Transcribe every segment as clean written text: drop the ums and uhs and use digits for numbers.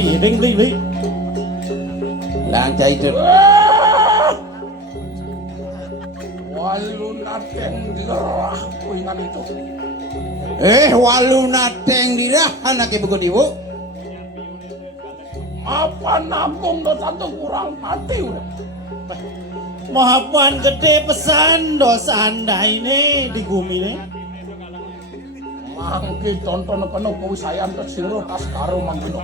beli. Lang cai itu. Waluna teng dirah kuingan itu. Waluna teng dirah anaknya buku diwu. Apa nampung dosa tuh kurang mati udah. Mahapuan gede pesan dosa anda ini di bumi ini. Mangki tonton penuh kewisayan tersiro tas karo mangkino.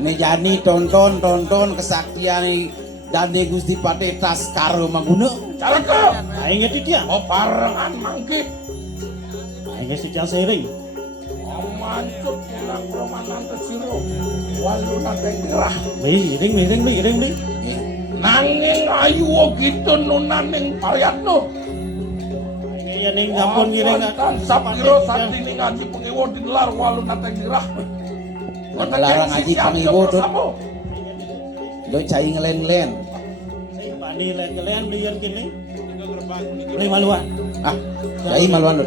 Mejani tonton kesaktian Dane Gusti Pate tas karo mangguna. Caraka. Aing ngerti dia. Oh barengan mangki. Aing geus siang sering. Mancut pulang romanan tersiro. Waluna teng dirah. Beli. Nanging ayu gitu nunaning pariatno. Ya ning gampun ngiring sapiro satini ngaji pengiwo digelar waluna teng dirah. Larang ngaji pengiwo tuh. Lo cai ngelen-ngelen. Bani len-len lian kini. Beli maluan. Cai maluan lu.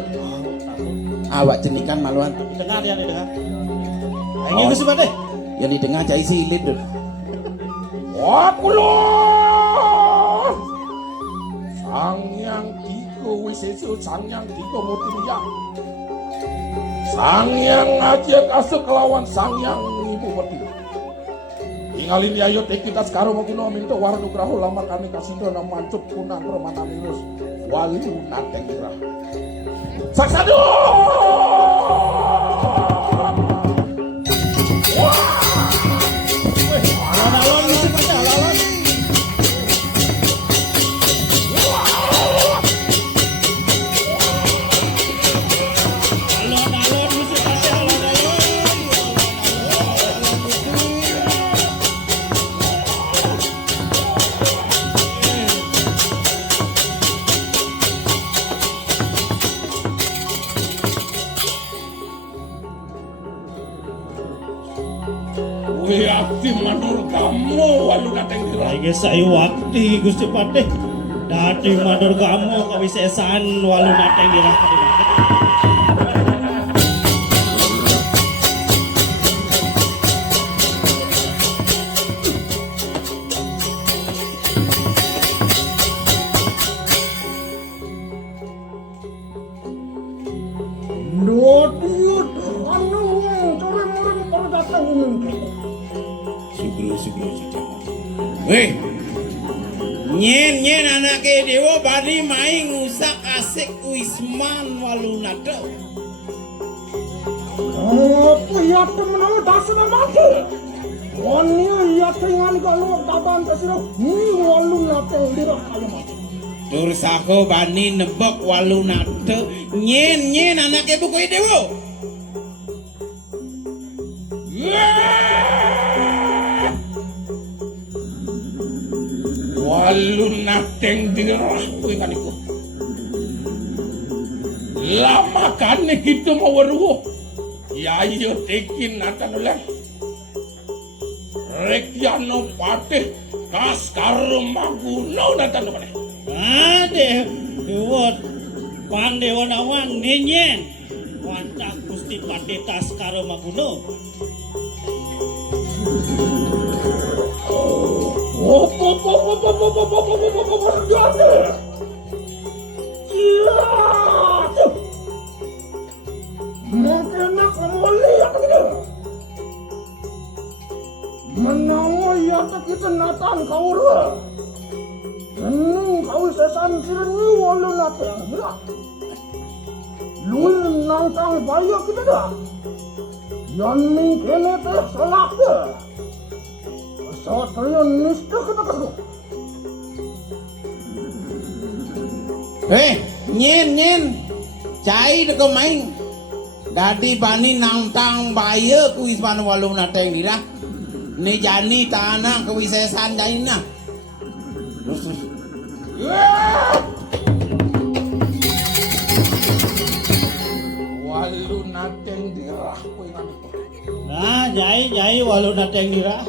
Awak cenikan maluan. Dengar ya dengar. Aing geus bade. Yang di tengah cai silit tuh. Wah kulon. Sangyang Diko Wisesu Sangyang Diko Mutiya. Sangyang Aja Kasuk kelawan Sangyang Ibu Peti. Tingalin ayo kita sekarang menggunakan minta warna nugraho lama kami kasido nama mancup punah permana minus walu nateng dirah. Saksado. Alon mesti pada alon. Alon mesti pada alon. Wiakti manur kamu walu nateng dirah. Aing geus sayu wakti Gusti Patih. Dadi madur kamu kawisesan walu nateng dirah ka dieu. Nyen anake dewa bari main ngusak asik Wisman walunata. Apa ya temen dasar mati. Wani ya tengan kalau taban kasiro walunata dirah ayo mati. Tur sako bani nebok walunata nyen anake buku dewa. Waluna teng dirah kuingan iku. Lama kan gitu mau weruh. Ya iyo tekin natan ulang. Rekyano Patih kas karo maguno natan ulang. Ade dewa pandewan nyenyen. Wancak Gusti Patih tas karo maguno. Mungkin aku melihat gitu. Menawa ya kita natan kau lu. Kau sesan sini walau natan hilang. Lu nangkang bayar kita dah. Yang ni kena terselak dah. Satria nista kita kasih. Nyen cai deko main. Dadi bani nangtang baye ku Wisman walunata yang dirah. Ni jani tanah kewisesan jaina. Walunata yang dirah kuingan itu. Nah, jai walunata yang dirah.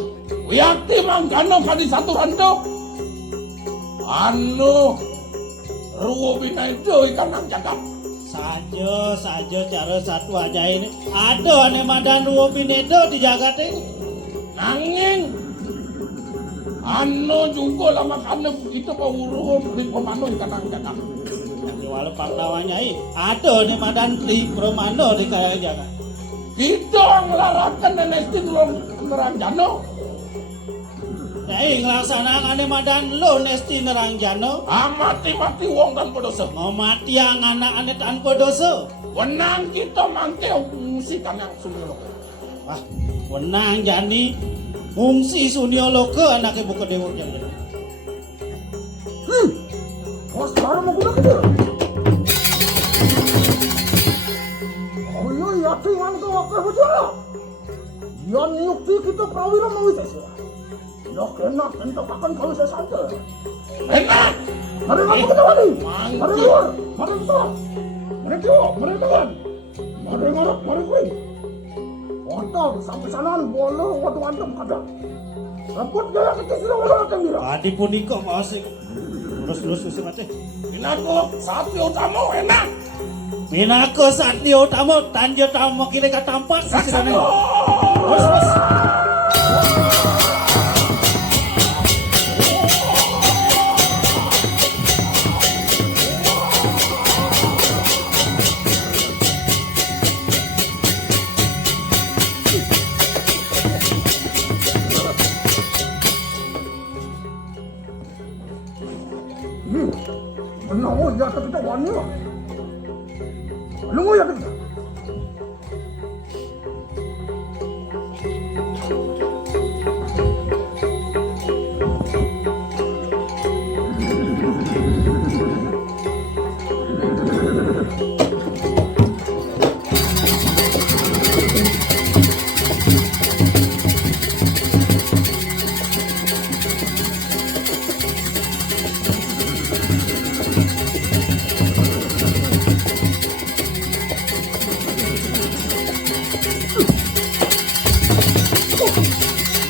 Wiakti mangkano kadi satu rando. Anu ruwo bina itu ikan nang cakap. Saja cara satu aja ini. Ada ane madan ruwo binedo di jagat ini. Nanging anu juga lama karena begitu pawuruh di pemano ikan angkatan. Di walau Pandawa Nyai, ada di Madan di Promano di Kayajaga. Kita ngelarakan nenek Tinlong Neranjano. Nyai ngelaksanakan di Madan lo Nesti Nerangjano. Mati-mati wong tanpa dosa. Mau mati yang anak-anak tanpa dosa. Wenang kita mangke fungsi kang yang sunyoloka. Wah, wenang jani fungsi Sunyoloka anak ibu kedewut yang benar. Bos baru mau guna kita. Oh iya, ya dengan kau wakil bicara. Yang nyukti kita prawira mau sesa. Ya kena tentu akan kau sesa saja. Enak! Mari ngaku kita wali. Mangke. Mari luar, mari besar. Mari kio, mari tangan. Mari ngarap, mari kui. Wadah sampai sanaan boleh waktu antem kada. Rebut gaya kita sudah wala akan dira. Tadi pun ikut masih. Terus usir mati. Inako sapi utama enak. Minako Satrio Utama Tanjung Tamo kira kata tampak Saksana. Terus. Menang ya kita wani lah. Lungo ya kita.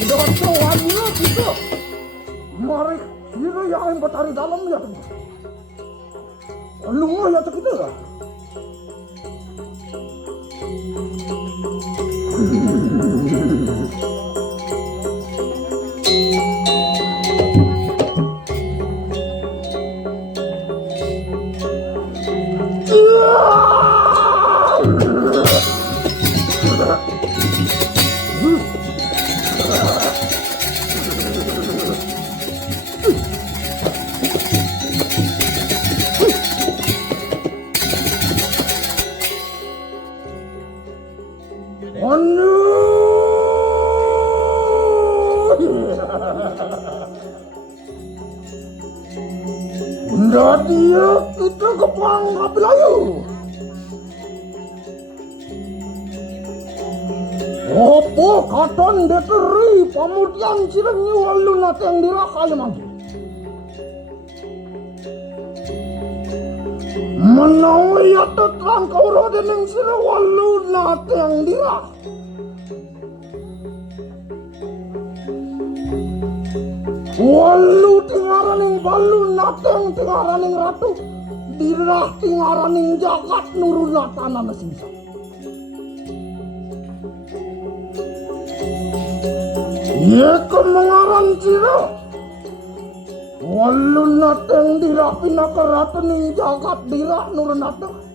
Dato wani lah kita. Mari kira yang bertari dalam ya kita. Lungo ya kita lah. Jadi kita kepang Kapilayu. Opo katon deteri pamutian cilenyi walu nateng dirakai mangki. Menawi atetan kau rodeneng sila walu nateng dirak. Walu tingaraning balu nateng tingaraning ratu. Dirah tingaraning jagat nuruna tanah nasisa. Ye kemengaran cira. Walu nateng dirah pinaka ratu ning jagat dirah nuruna tanah.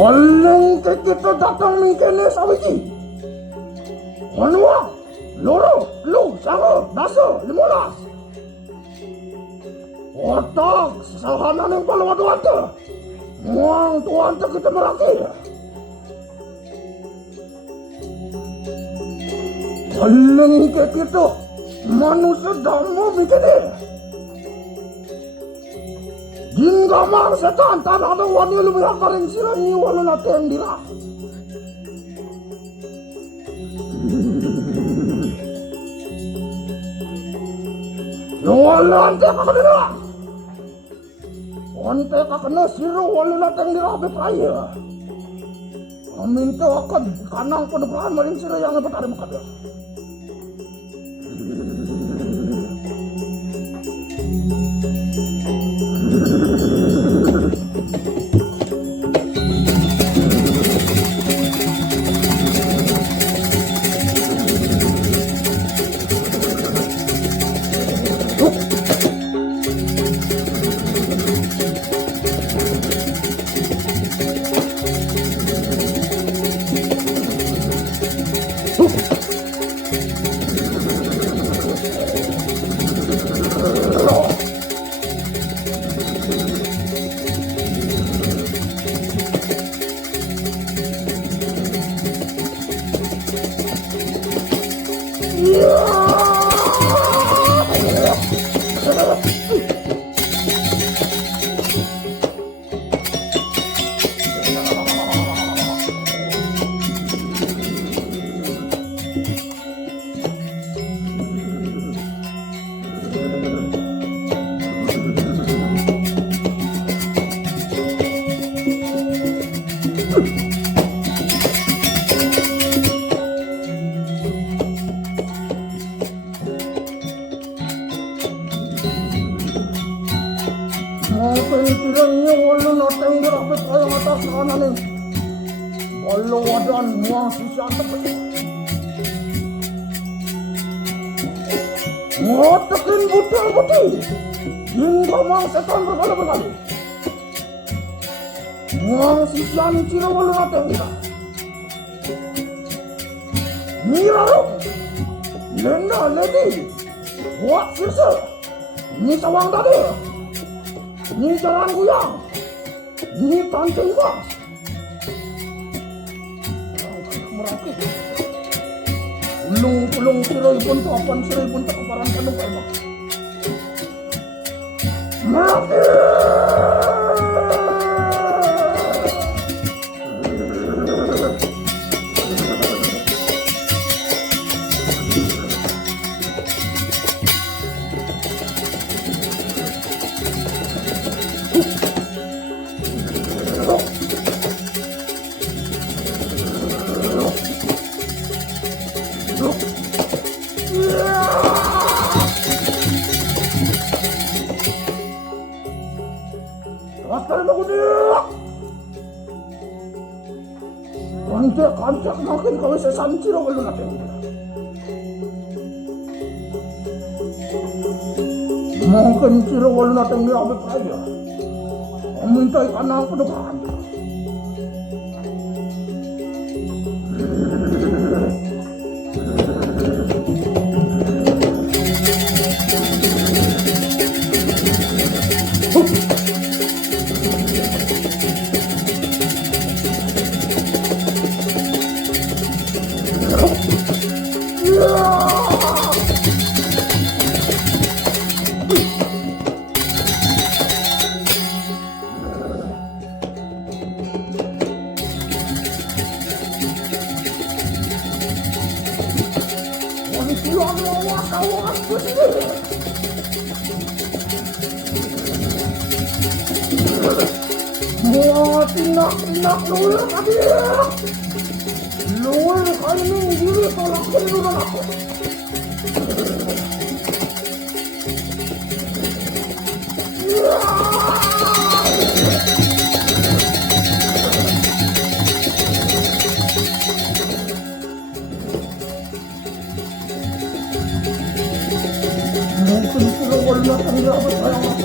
Oleng ke kita datang mingkene sawiji. Onwa, loro, lu, sango, daso, 15. Otak, sahana ng palawat-wata. Muang tuwanta kita meraki. Oleng ke kita, manusia damo mingkene. Gingamang setan tanah ada wani lumihak karing sila ni wala natin dira. Wala ante ka kanina. Ante ka kana sila wala natin dira bepraya. Aminto akan kanang penubrahan maring sila yang napatari makabir. Pemikirannya walau nateng dirapit kaya atas kanan nih. Walau wadan muang sisa tepen. Ngotekin butal putih. Hingga mang setan berkali-kali. Muang sisa nih cira walau nateng dirapit. Nirarok. Lenda ledi. Buat sirse. Ini sawang tadi. Ini jalan guyang, ini kancing bang. Merakit. Ulung sirai pun kapan sirai pun tak keparan kanu bang. Merakit. Kancak makin kau sesan ciro kalau nak tengok. Makin ciro kalau nak tengok apa saja. Minta ikan apa depan. Nak luar tadi. Luar kali ini diri tolak keluar aku. Mungkin keluar nak apa sayang.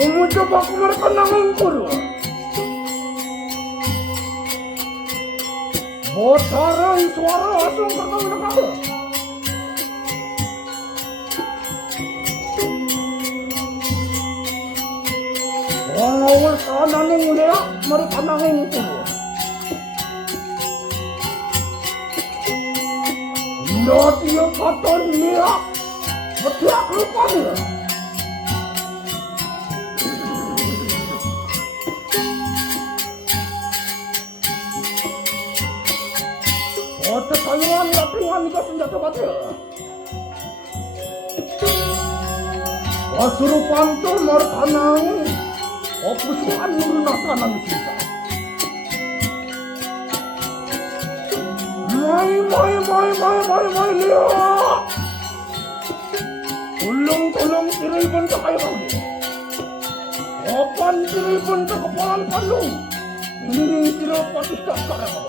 Nunggu coba kumarkan nanging kuru. Botaran suara asung pertama nakal. Awal sana ning liak mereka nanging kuru. Not yung katon liak. Matiak lupa niya. Otak kayuan lapingan ika senjata batil. Wasurupan tu markanang opusuan nurunakanan sisa. Mai lihat. Tulung tiray pun sa kayo kami. Opan tiray pun sa kapalan palung. Hiniling sila patiskas karang.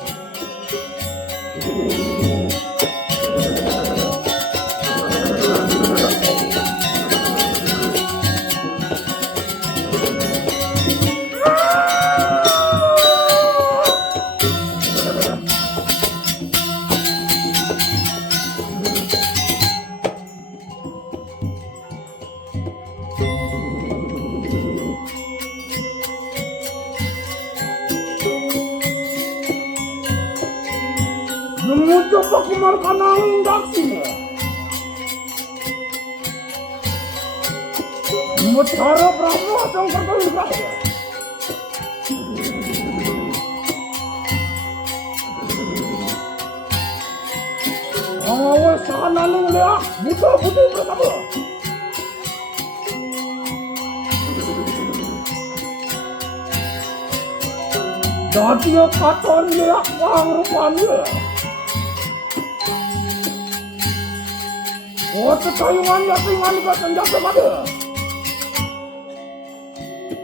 Coba kumarkan nanging daksinya. Mutara Brahma asang pertama berapa? Awal sana ning liak, buta-buta bersama. Jadi katon liak wang rupanya. Otak kayungan yapingan ika senjata pada.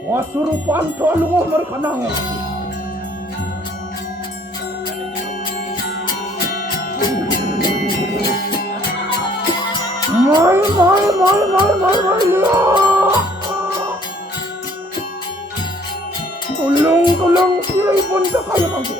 Wasurupan tolungoh mereka nangis. Mai lihat. Tulung siray pun tak kaya kami.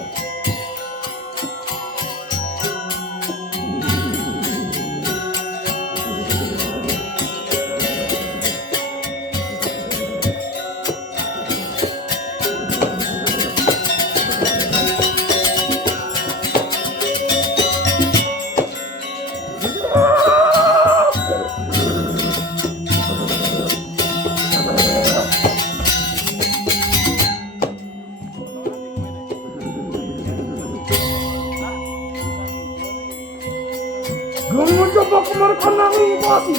Coba kumarkan nanging pasif.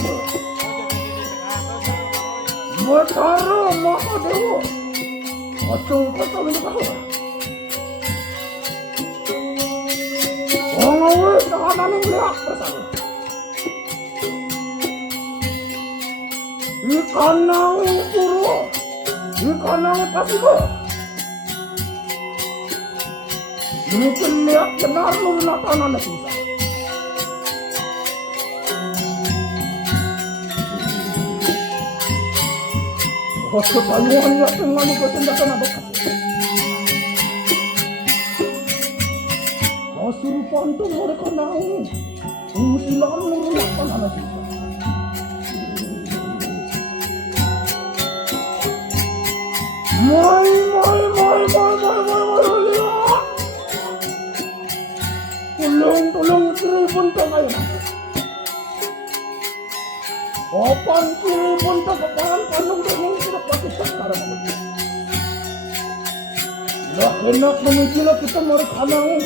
Batara Mahadewa asung kata minakawa. Ongawe tahanan liak bersama. Ikanang puro, ikanang pasiba. Mungkin liak benar lunatanan susah. Otak kayuan yapingan ika senjata bekas. Wasurupan tu mereka nanging. Silang nurunakanan susah. Mai lihat. Tulung kiri pun tak kaya. Opan kiri pun tak kepalan palung dengan tidak patiskas sekarang. Lah enak menunjuklah kita mereka nanging.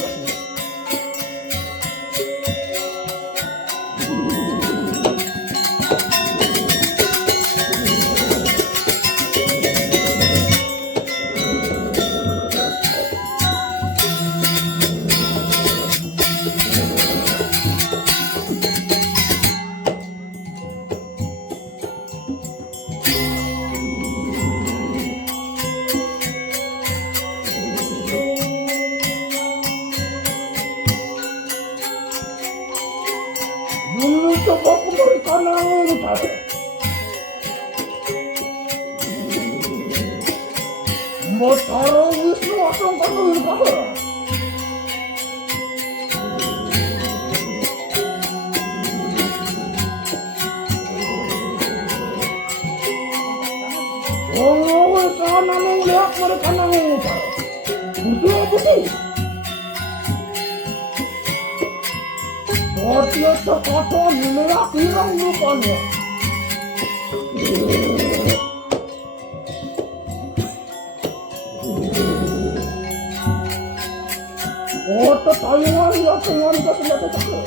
Bathara Wisnu asung katuwin kabar. Wong sana nang lihat mereka nang ngumpul. Putih. Dia terkotor lihat hirang rupanya. Tayuan ya dengan kesenjata cakap.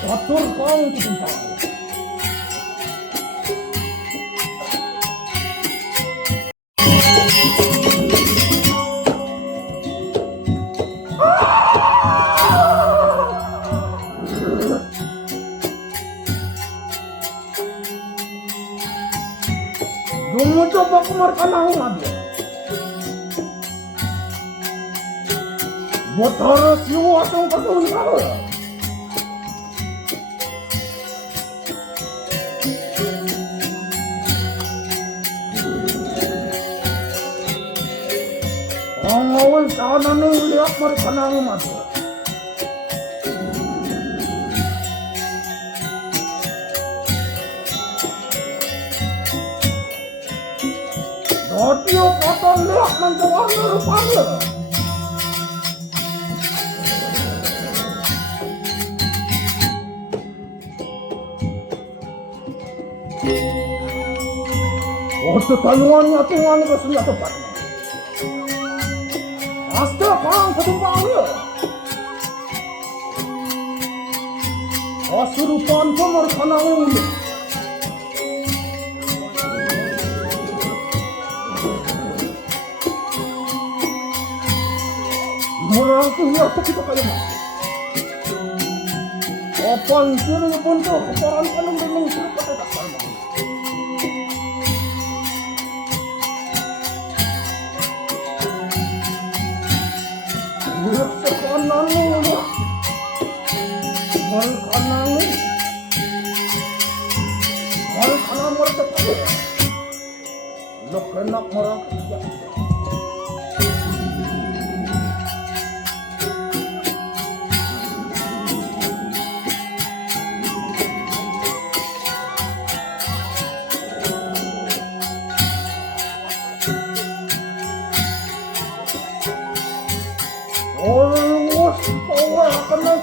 Catur kau cinta. Kamu coba kemarkan aku lagi. Bathara Siwa asung katuwin kabar. Angawin sana nang lihat mereka nang mati. Dia kata lihat menjawab rupanya. Tayuannya Tuhan kesenjata patnya. Asta kang ketumpangnya. Asurupan mereka nang unik. Merangkuh ya kita kaya mati. Apaan sini pun tuh keparan kanang dengan siapa tidak sama. Lihat sekanan ini. Malkanan mereka kaya. Lekenak merangkuh ya.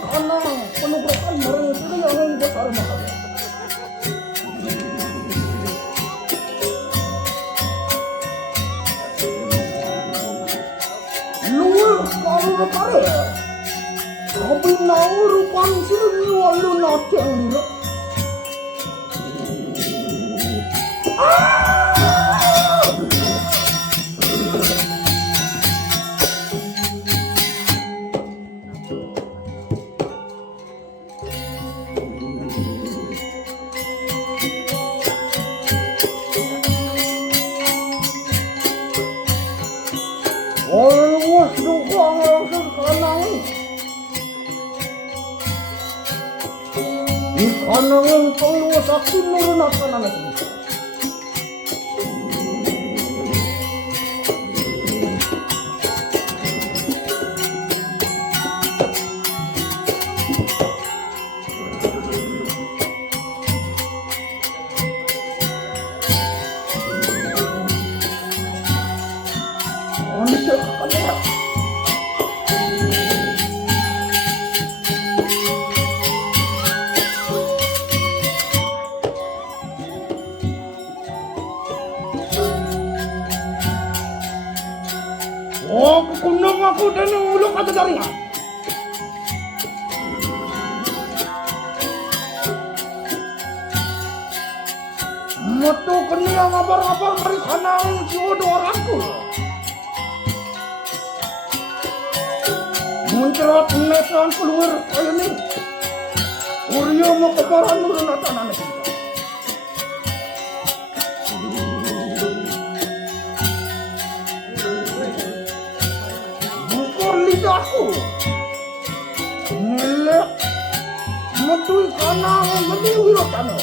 Kanang penugasan mereka yang besar mahal. Luar kalau berkarya, tapi nau rupan sini walau naceng dia. Wah, dukung langsung kanang. Di kanang yang keluar sakti nurun akan anak kita. Oh, kekundang aku dan uluk atau jaringan. Metu kenia ngabar-ngabar dari kanang jiwa dua aku. Muncrat nesan keluar kaya ini. Uryo mau kebaran nurun atas anak kita. Lidahku nilai metui kanang meniwi rotano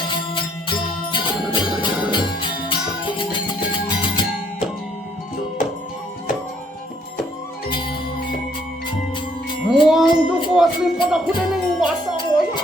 Muang tu ko aslim pada aku ning basang waya.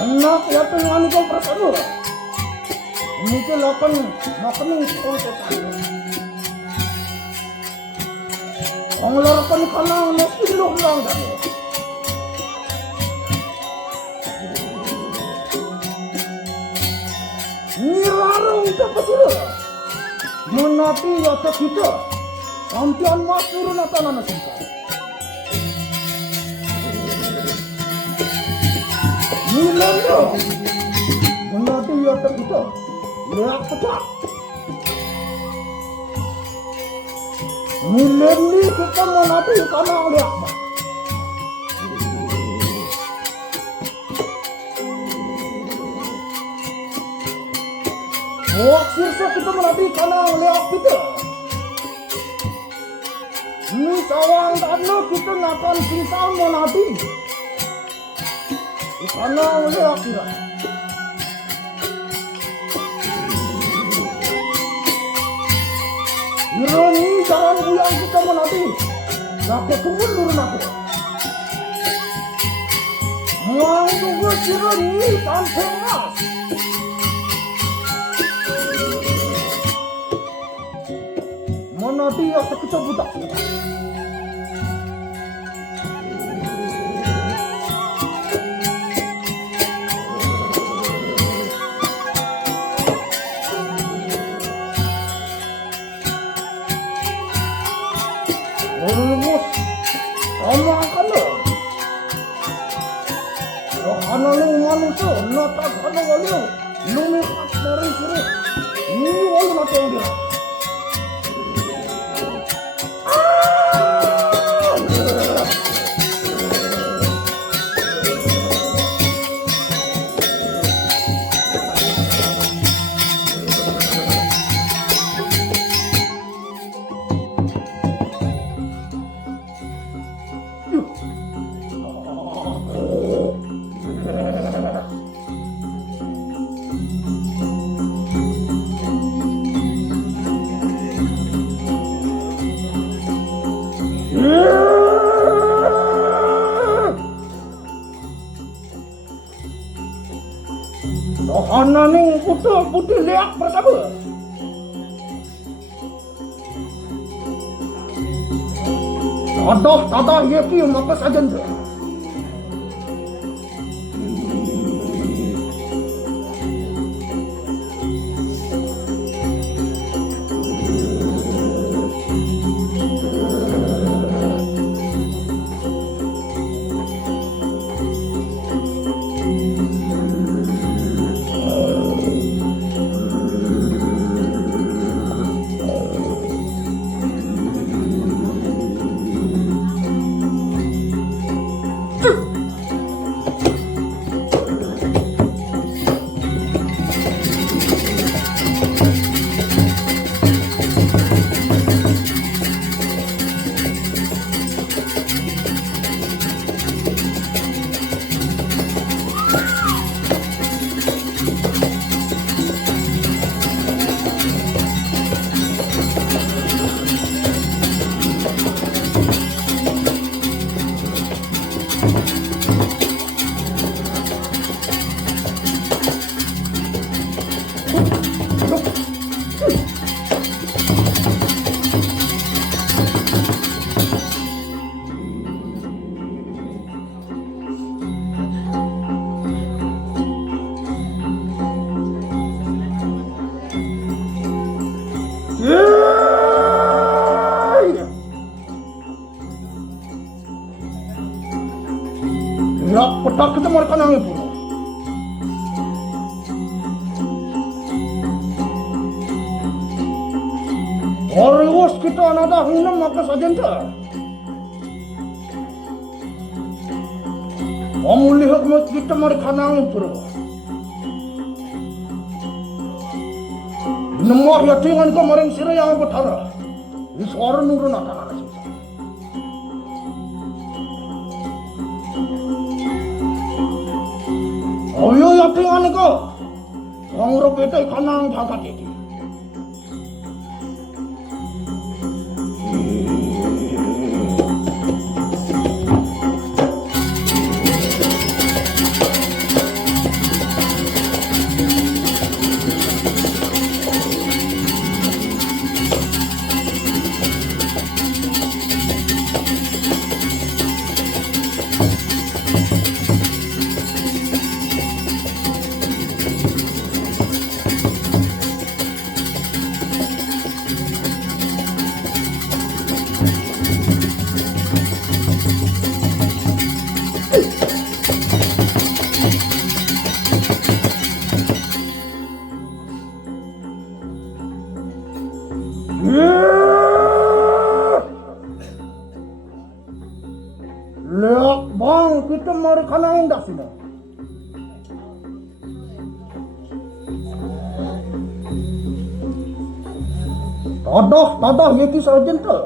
Anak ya pengen kau perasaan mungkin lakukan makan kau tekan. Anglarkan kanang mesti lu bilang dah. Nirarung tak pasir. Menati ya tak kita. Sampian mas turun atas anak singkat. Nilainya menadi ya tak kita. Lihat pecah. Nilai kita menadi karena lihat. Sirsa kita menadi karena lihat kita. Ini sawang karena kita nakan sisa menadi. Karena lihat kita. Ironi jangan buang kita menadi. Sampai kemundur nanti. Muang tunggu ironi tanpa mas. Menadi atau kecabutak. Rumus sama kana. Kana ning manusia nata kana walu. Lumi dari sini. Ini walu nata dia. Ana ning putih liak bersama. Tadah ye ki maka saja. Ada kita mereka nangis pun. Orius kita nada hinam maka sajenta. Pemulihan kita mereka nangis pun. Nampak ya tinggal kau mereng sirah yang bertara. Ini suara nurun akan ada sih. Oh iya ya tinggal kau. Orang robeta kanang jaga jadi. Lihat bang, kita mari kanangin dah sini. Tadah, yaki sarjenta.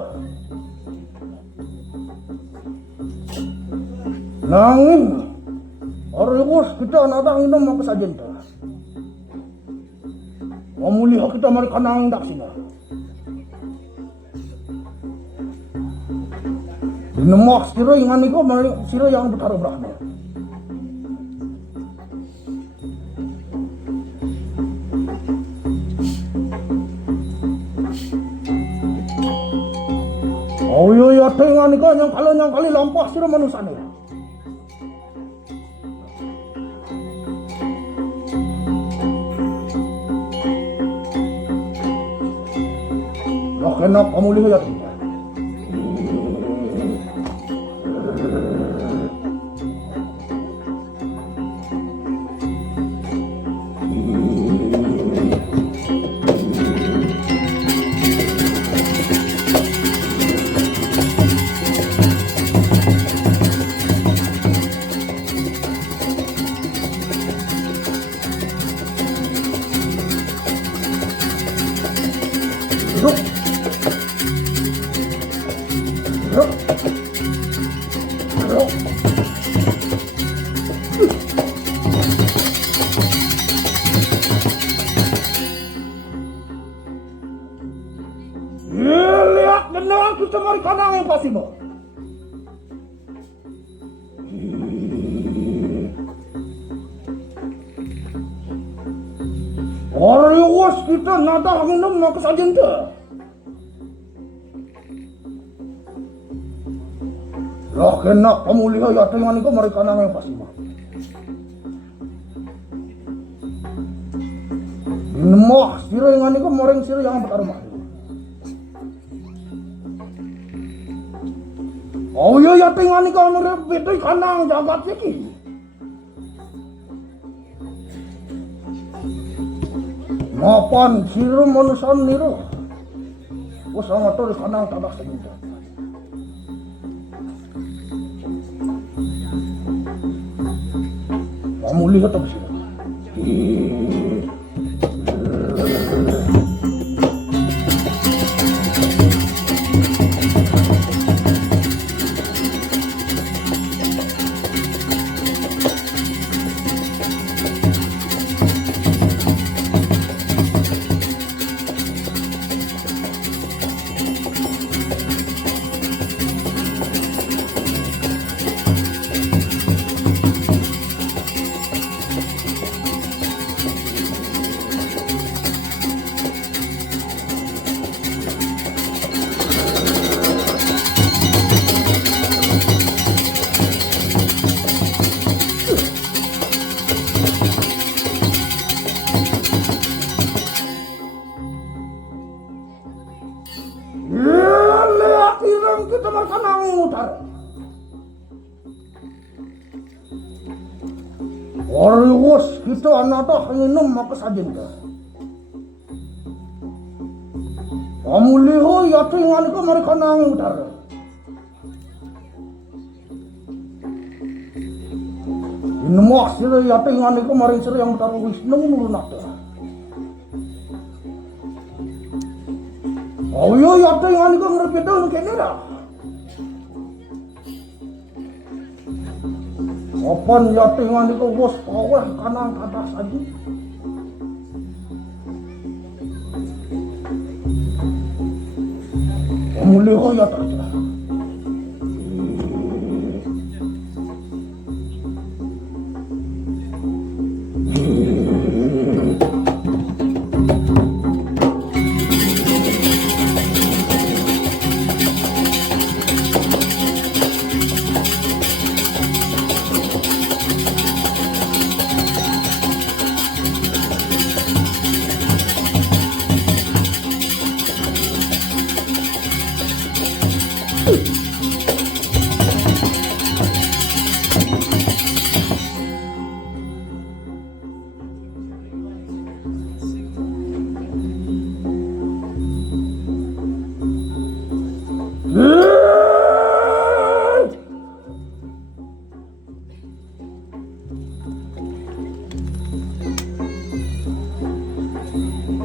Nangin, Orius kita nada minum maka sarjenta. Pemulihan kita mari kanangin dah sini. Nampak sirah yang ini kau sirah yang bertaruh berahnya. Oh iya tengah ni kau yang kali lampas sirah manusia ni. Dah kena pemulihan ya. Lihat benar kita mari kanang yang pasti mo. Orius kita nada minum maka sajenta. Lah kena pemulihan ya dengan itu mari kanang yang pasti mo. Nemah sirah yang itu moreng sirah yang bertarung. Oh iya ya tinggal ni kau nurut betul kanang jagat siki. Mapan siru manusia niru. Usama tu kanang tadak sebentar. Kamu lihat apa sih? Lihat irang kita makanang mutar. Orus kita anak tak minum maka sajin ka. Amuli ho yatu ingan ko mereka nang utar. Inmo sila yatu ingan ko mari sila yang utar wis nemu nata. Ayo yatu ingan ko ngerpeda kenira. Opan yatu ingan ko bos pawah kanang kata saji. Mulai ho ya tak.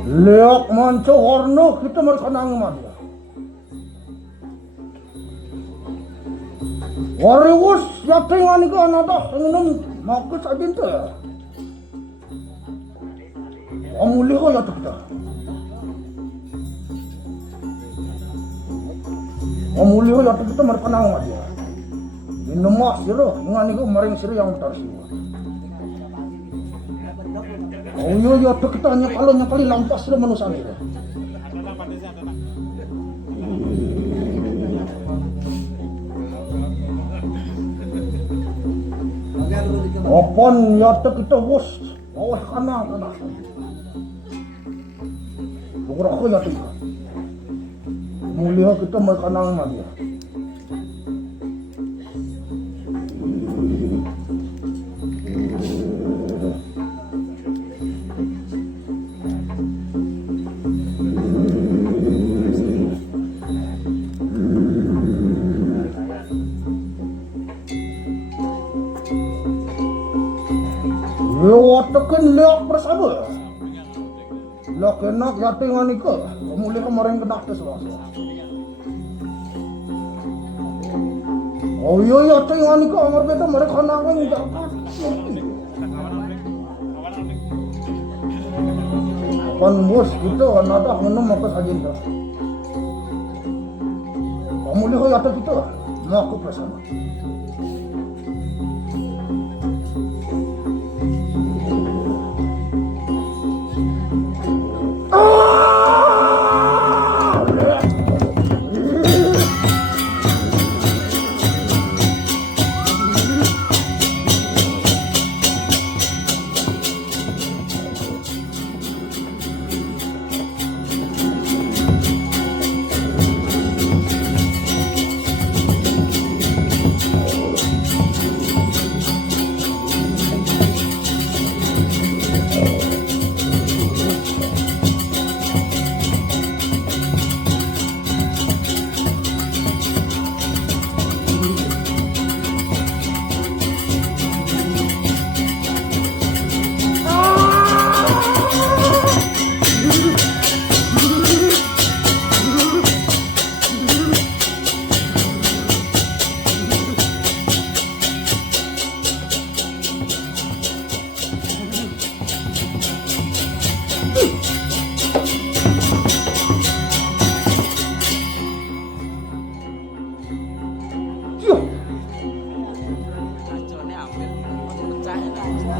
Leak manco warna kita mereka nang mana. Warius yatingan ko anada minum maka sajin tu. Amuli ko yatu kita. Amuli ko yatu kita mereka nang mana. Minum mak siro ingan ko maring siro yang utar siwa. Oh iya tuh kita nyakali lampas sudah manusia ini. Opan ya tuh kita bos, bawah kanan. Bukan aku ya tuh. Mulia kita merkanang dia. Lewatakan leak bersama. Lah kena yatingan ika. Mulai kemarin kena tes rasa. Oh iya yatingan ika amar beda mereka nangan jakat. Kan bos kita nada minum maka sajin dah. Mulai kau yata kita nak bersama.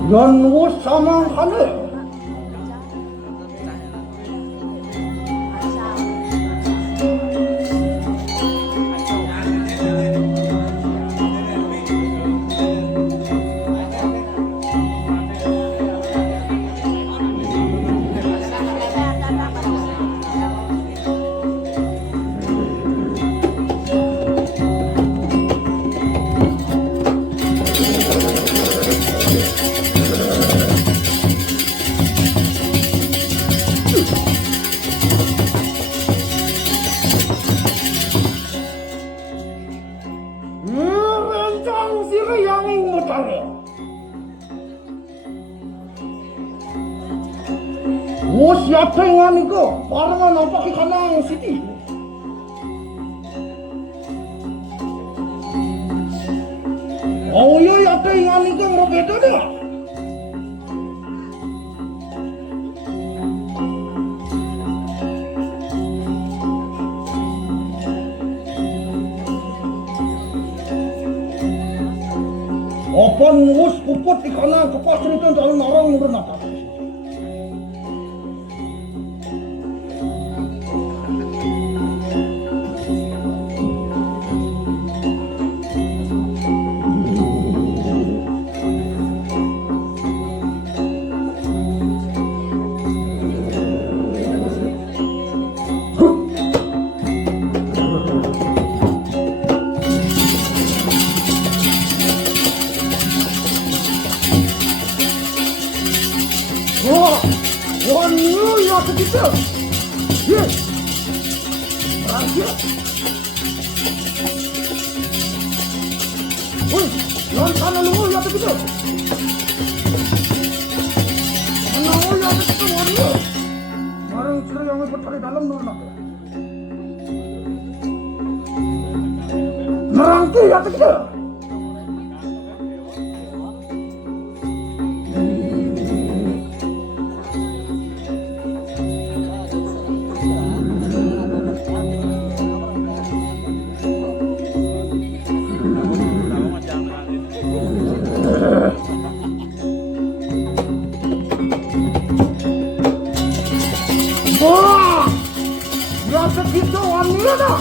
Yan wos samang kane. Rencang sira yang mutare. siapa yang iko? Parang nampak ikan ng city. Oh iya, apa yang iko mau beda dah? Apa nus kuput ikan ng kapasritan dalam orang bernapa? Wah, ya begitu. Yes. Rakyat. Wih, yang sana lu ya begitu. Mana ya begitu warna. Marang cerita yang bertari dalam nona. Merangki ya begitu. Wah, ya begitu wanita dah.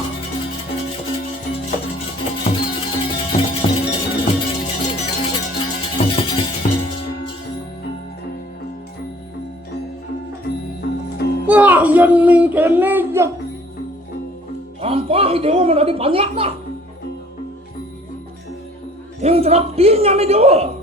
Wah, yang mingkene ya. Sampai dewa menjadi banyak dah. Yang terapinya nih dewa.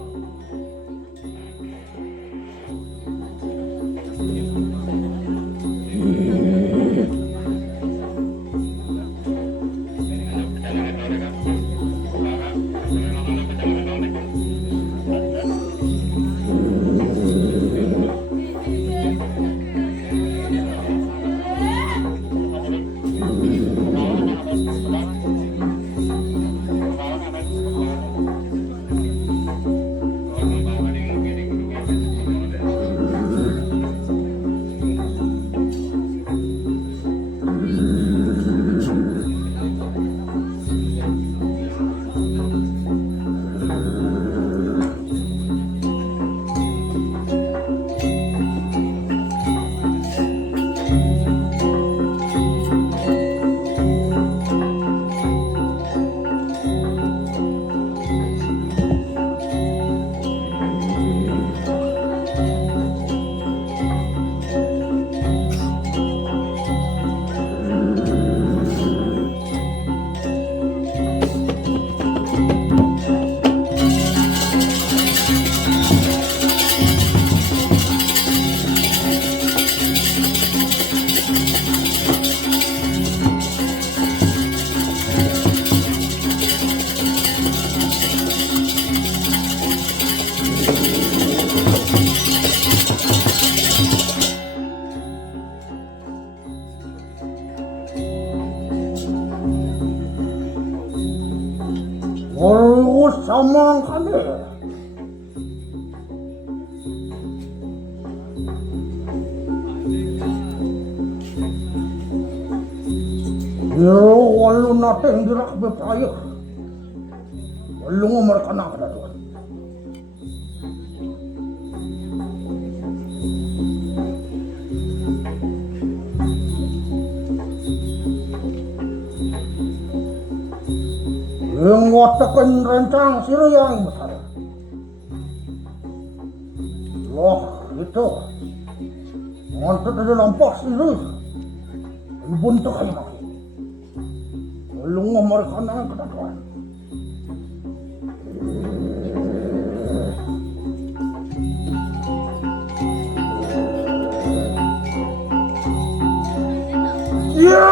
Oh, sama kali. Ya, walau nanti yang dirak berpayah. Walau ngomor kena pada tuan. Yang watakan rencang sira yang besar. Loh, itu. Mantap ada lampak sira. Buntu kayu maki. Lu ngomor kana kedatuan. Ya.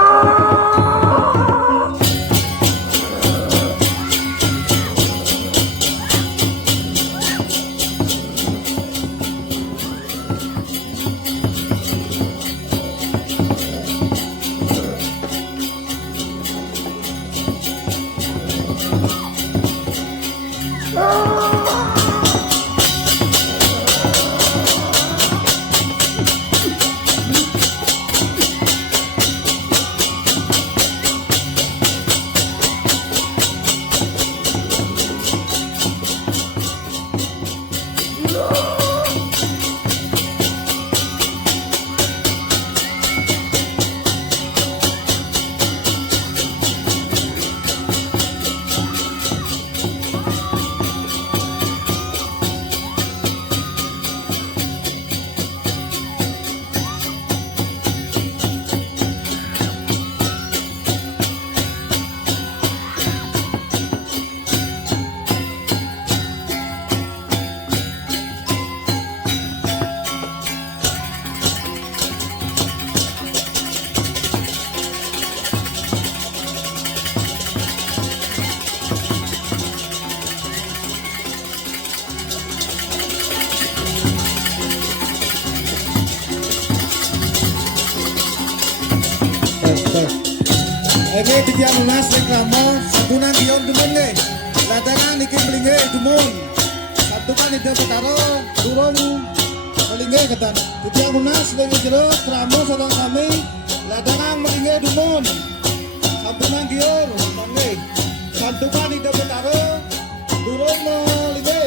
Ege tiga lunas reklamo sabunan dion dumun ge. Ladangan niki melinge dumun. Satu kan ide petaro durung melinge ketan. Tiga lunas lenge jero reklamo sareng kami. Ladangan melinge dumun. Sabunan dior melinge. Satu kan ide petaro durung melinge.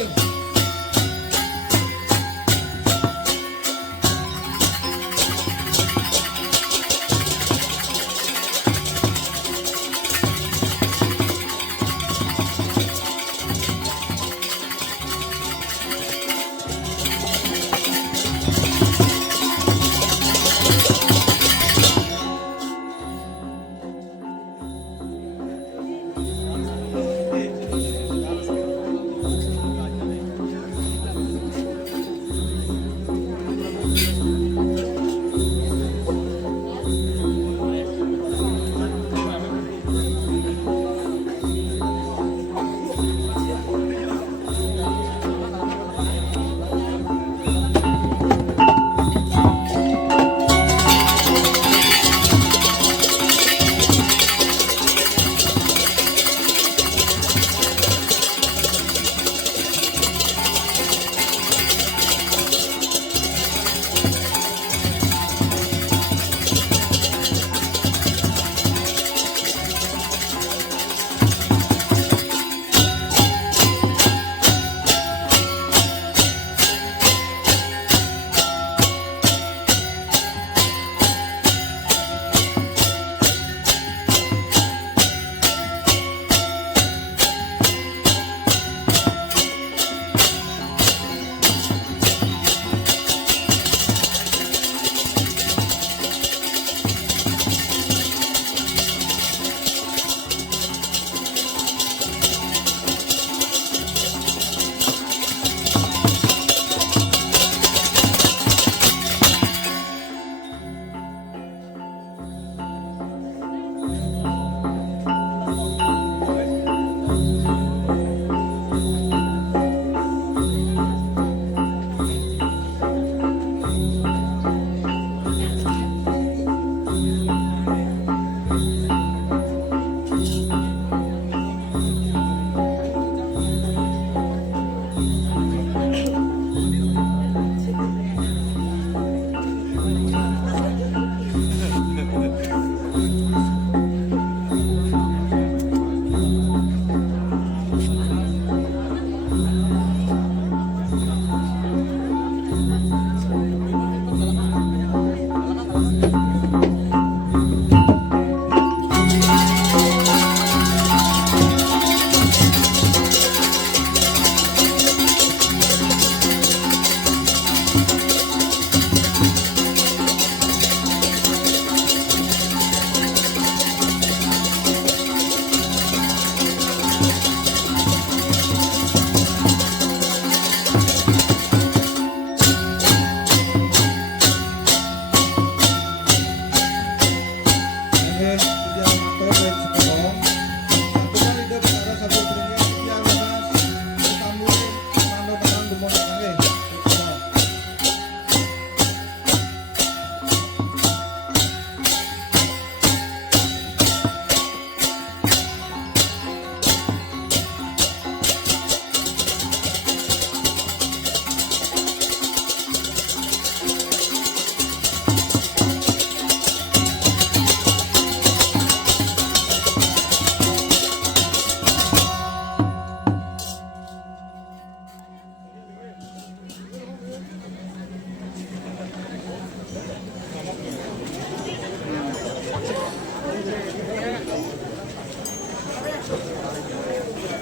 nggih, dia matur nuwun